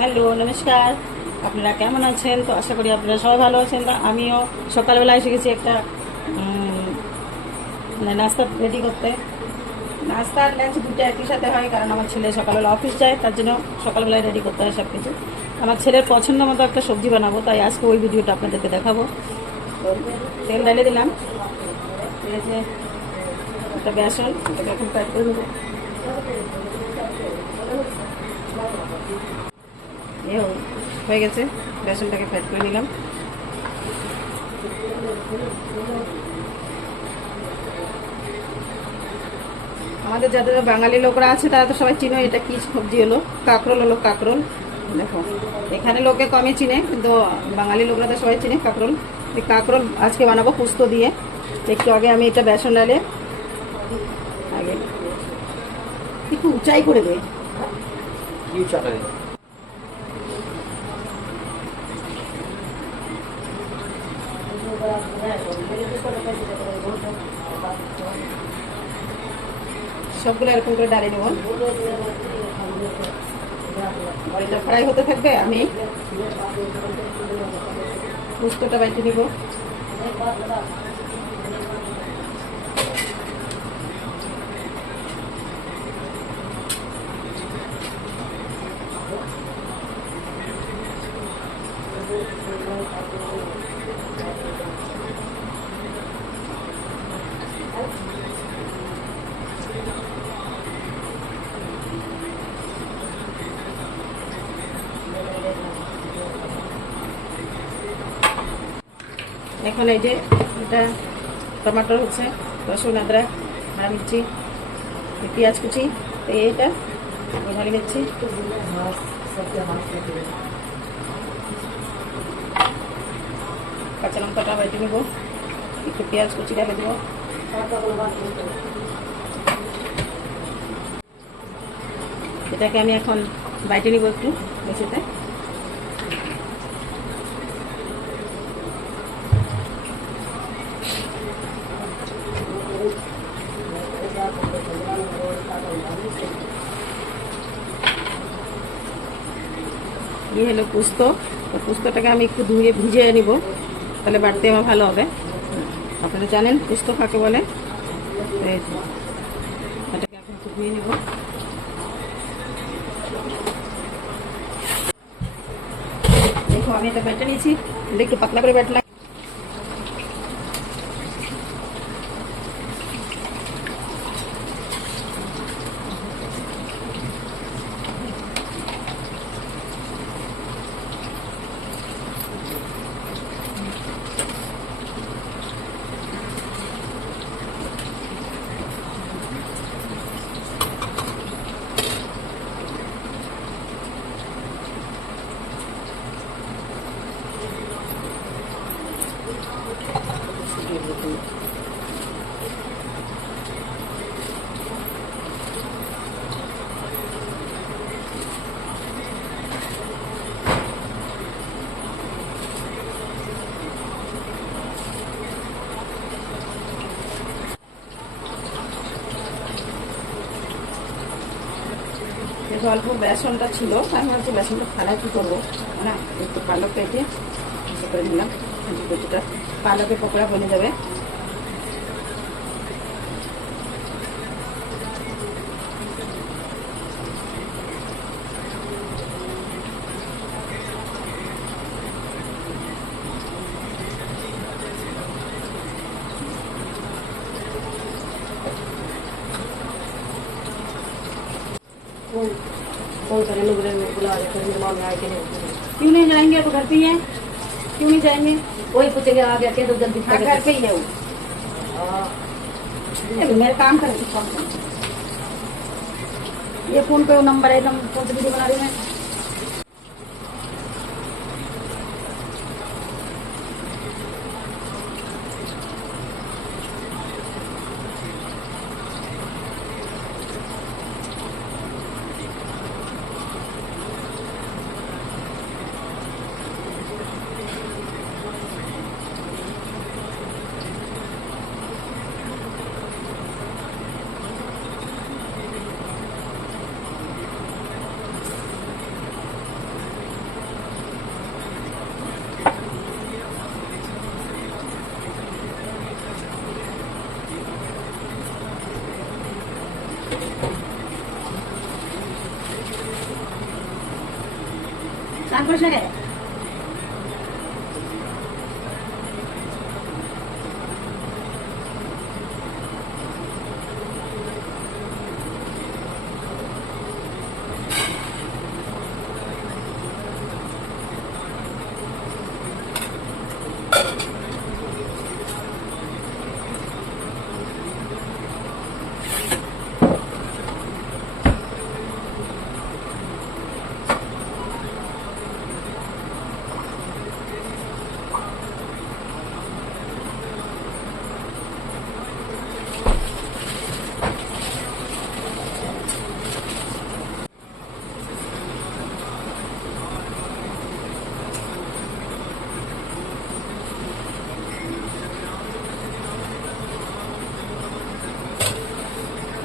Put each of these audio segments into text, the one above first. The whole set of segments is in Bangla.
হ্যালো, নমস্কার। আপনারা কেমন আছেন? তো আশা করি আপনারা সবাই ভালো আছেন। তো আমিও সকালবেলা এসে গেছি একটা মানে নাস্তা রেডি করতে। নাস্তা আর লাঞ্চ দুটো একই সাথে হয়, কারণ আমার ছেলে সকালবেলা অফিস যায়, তার জন্য সকালবেলায় রেডি করতে হয় সব কিছু। আমার ছেলের পছন্দ মতো একটা সবজি বানাবো, তাই আজকে ওই ভিডিওটা আপনাদেরকে দেখাবো। তো তেল ঢেলে দিলাম, ঠিক আছে। একটা বেসন, এটাকে এখন প্যাক করে দেবো। হয়ে গেছে, বেসনটাকে ফ্যাট করে নিলাম। আমাদের যাদের বাঙালি লোকরা আছে তারা তো সবাই চিনো এটা কি সবজি হলো, কাঁকরোল হলো, কাঁকরোল। দেখো এখানে লোকে কমই চিনে, কিন্তু বাঙালি লোকরা তো সবাই চিনে কাঁকরোল। এই কাঁকরোল আজকে বানাবো পোস্ত দিয়ে। একটু আগে আমি এটা বেসন ডালে আগে একটু উঁচাই করে দেয়। সবগুলো এরকম করে ডালে নেব। এটা ফ্রাই হতে থাকবে, আমি পোস্তটা বাইটে নিব। এখন এই যে এটা টমাটো হচ্ছে, রসুন, আদরক, হারা মির্চি, পেঁয়াজ কুচি, এইটা ভালো নিচ্ছি। কাঁচা লঙ্কাটা বেটে নেব, একটু পেঁয়াজ কুচি রেখে দেবো। এটাকে আমি এখন বাইটে নিব একটু বেশিতে। ये हलो पोस्त। तो पोस्तटाके আমি একটু ধুয়ে ভিজিয়ে নিব, তাহলে বাড়তে আমার ভালো হবে। আপনারা জানেন পোস্ত কাকে বলে। এটাকে এখন একটু ধুয়ে নিব। দেখো আমি এটা বেটে নিয়েছি, একটু পাতলা করে বেটলাম। অল্প বেসনটা ছিল, আমি ভাবছি বেসনটা ফালা কি করবো না, একটু পালক কেটে করে দিলাম। কিছুটা পালকের পকোড়া বনে যাবে। कौन सा लोग बुला रहे थे, दिमाग में आए कि नहीं? क्यों नहीं जाएंगे? तो घर पे ही है, क्यों नहीं जाएंगे? वही पूछेंगे आ गया क्या, तो जल्दी घर पे ही है वो। मेरा काम कर, ये फोन पे वो नंबर है, कौन सी वीडियो बना रही मैं। স্নান করিস না কেন?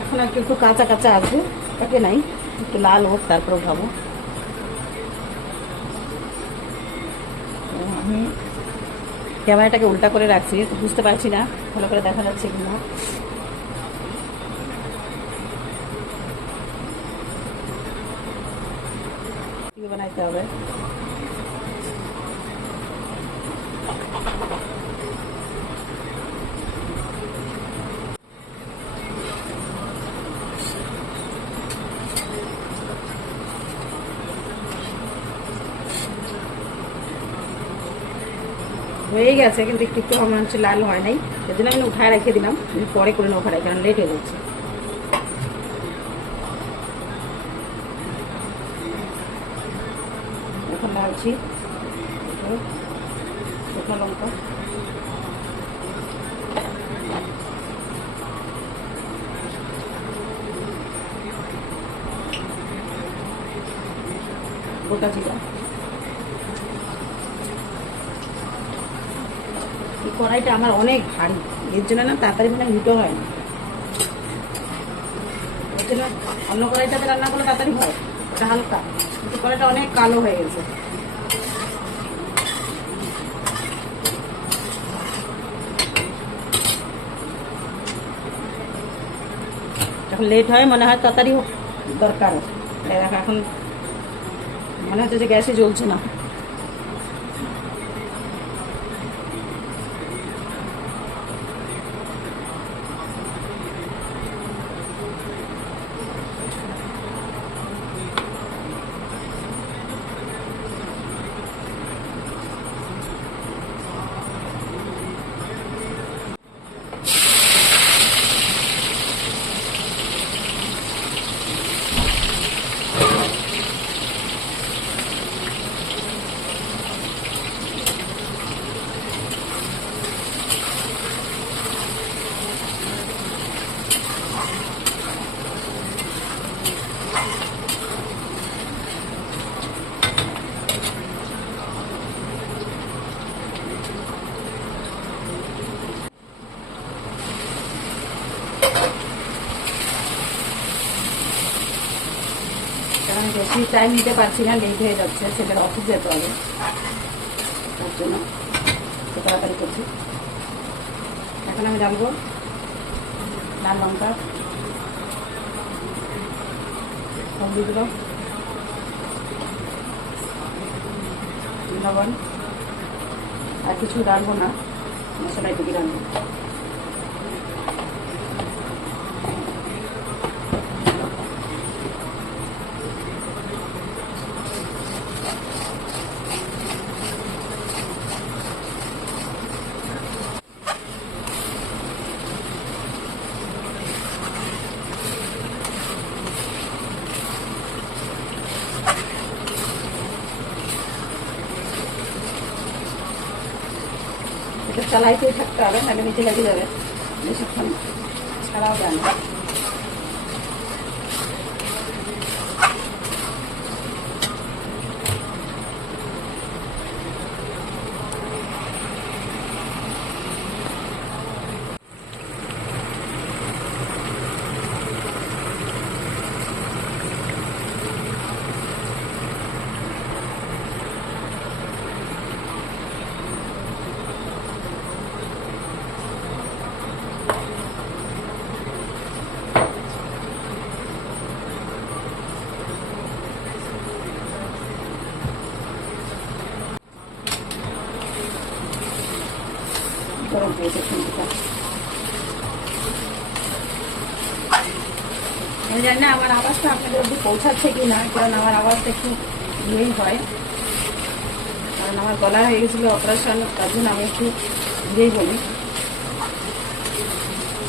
এখন একটু একটু কাঁচা কাঁচা আছে, ওকে নাই, একটু লাল হোক তারপরে খাবো। আমি ক্যামেরাটাকে উল্টা করে রাখছি, বুঝতে পারছি না ভালো করে দেখা যাচ্ছে কিনা। কি বানাইতে হবে? হয়ে গেছে, কিন্তু একটু একটু আমার হচ্ছে লাল হয় নাই, সেজন্য আমি উঠায় রেখে দিলাম, পরে করে উঠায় রাখি, কারণ লেট হয়ে যাচ্ছে। এখন ঢালছি শুকনো লঙ্কা, গোটা জিরা। এই কড়াইটা আমার অনেক ভারী, এর জন্য না তাড়াতাড়ি মানে হিটও হয় না, এর জন্য অন্য কড়াইটাতে রান্না করলে তাড়াতাড়ি হয়, ওটা হালকা, কিন্তু কড়াইটা অনেক কালো হয়ে গেছে। যখন লেট হয় মনে হয় তাড়াতাড়ি দরকার, এখন মনে হচ্ছে যে গ্যাসে জ্বলছে না। আমি বেশি টাইম নিতে পারছি না, লেট হয়ে যাচ্ছে, ছেলের অফিস যেতে হবে, তার জন্য তাড়াতাড়ি করছি। এখন আমি ডালবো লাল লঙ্কা, হলুদ গুঁড়ো, লবণ, আর কিছু ডালবো না, মশলা এটুকু ডালবো। চালাইতেই থাকতে হবে, নাহলে নিচে লেগে যাবে, বেশিক্ষণ ছাড়াও যায় না। হয়েছে খুন্তিটা। আমি জানি না আমার আওয়াজটা আপনাদের অব্দি পৌঁছাচ্ছে কি না, কারণ আমার আওয়াজটা একটু ইয়েই হয়, কারণ আমার গলা হয়ে গেছিলো অপারেশন, তার জন্য আমি একটু ধীরেই বলি।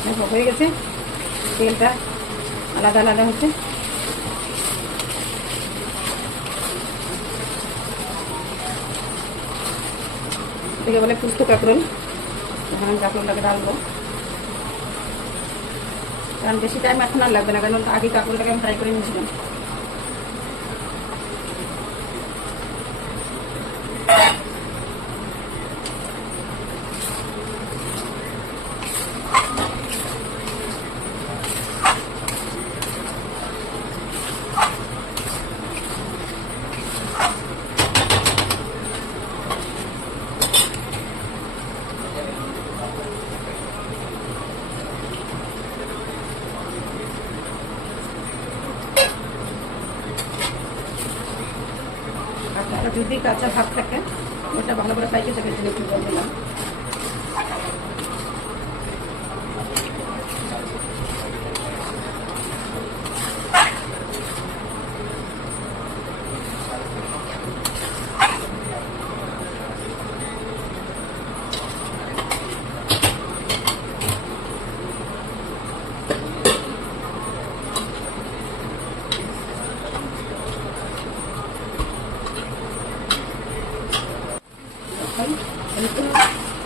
দেখো হয়ে গেছে, তেলটা আলাদা আলাদা হচ্ছে। এটাকে বলে পুস্ত কাঁকরোল। এখন আমি কাঁকরোলটাকে ঢালবো, কারণ বেশি টাইম এখন আর লাগবে না, কারণ আগে কাঁকরোলটাকে আমি ফ্রাই করে নিয়েছিলাম। আপনারা যদি কাঁচা ভাত থাকে ওটা ভালো করে পাইকে থাকে, একটু জল দিলাম।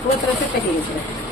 পুরো तरह से पक गई है।